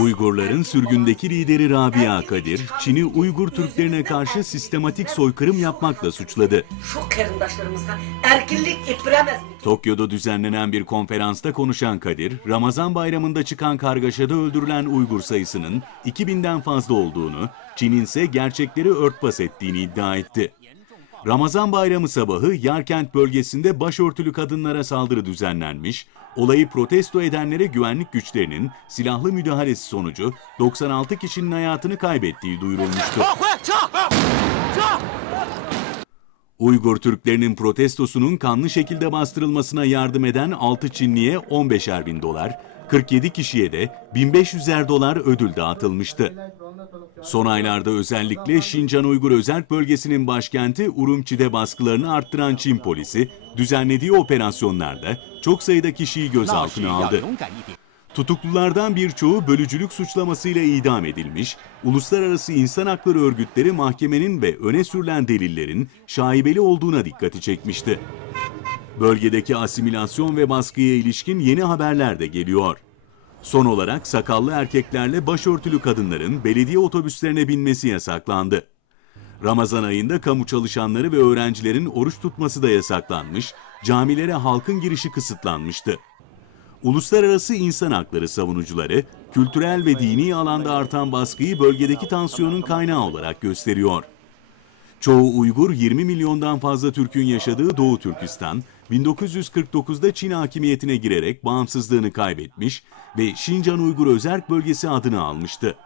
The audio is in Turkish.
Uygurların sürgündeki lideri Rabia Kadir, Çin'i Uygur Türklerine karşı sistematik soykırım yapmakla suçladı. Şu kırındaşlarımızdan erkinlik ipiremez? Tokyo'da düzenlenen bir konferansta konuşan Kadir, Ramazan bayramında çıkan kargaşada öldürülen Uygur sayısının 2000'den fazla olduğunu, Çin'in ise gerçekleri örtbas ettiğini iddia etti. Ramazan bayramı sabahı Yarkent bölgesinde başörtülü kadınlara saldırı düzenlenmiş, olayı protesto edenlere güvenlik güçlerinin silahlı müdahalesi sonucu 96 kişinin hayatını kaybettiği duyurulmuştu. Uygur Türklerinin protestosunun kanlı şekilde bastırılmasına yardım eden 6 Çinli'ye 15'er bin dolar, 47 kişiye de 1500'er dolar ödül dağıtılmıştı. Son aylarda özellikle Şincan Uygur Özerk Bölgesi'nin başkenti Urumçi'de baskılarını arttıran Çin polisi düzenlediği operasyonlarda çok sayıda kişiyi gözaltına aldı. Tutuklulardan birçoğu bölücülük suçlamasıyla idam edilmiş, uluslararası insan hakları örgütleri mahkemenin ve öne sürülen delillerin şaibeli olduğuna dikkati çekmişti. Bölgedeki asimilasyon ve baskıya ilişkin yeni haberler de geliyor. Son olarak sakallı erkeklerle başörtülü kadınların belediye otobüslerine binmesi yasaklandı. Ramazan ayında kamu çalışanları ve öğrencilerin oruç tutması da yasaklanmış, camilere halkın girişi kısıtlanmıştı. Uluslararası insan hakları savunucuları, kültürel ve dini alanda artan baskıyı bölgedeki tansiyonun kaynağı olarak gösteriyor. Çoğu Uygur 20 milyondan fazla Türk'ün yaşadığı Doğu Türkistan, 1949'da Çin hakimiyetine girerek bağımsızlığını kaybetmiş ve Şincan Uygur Özerk Bölgesi adını almıştı.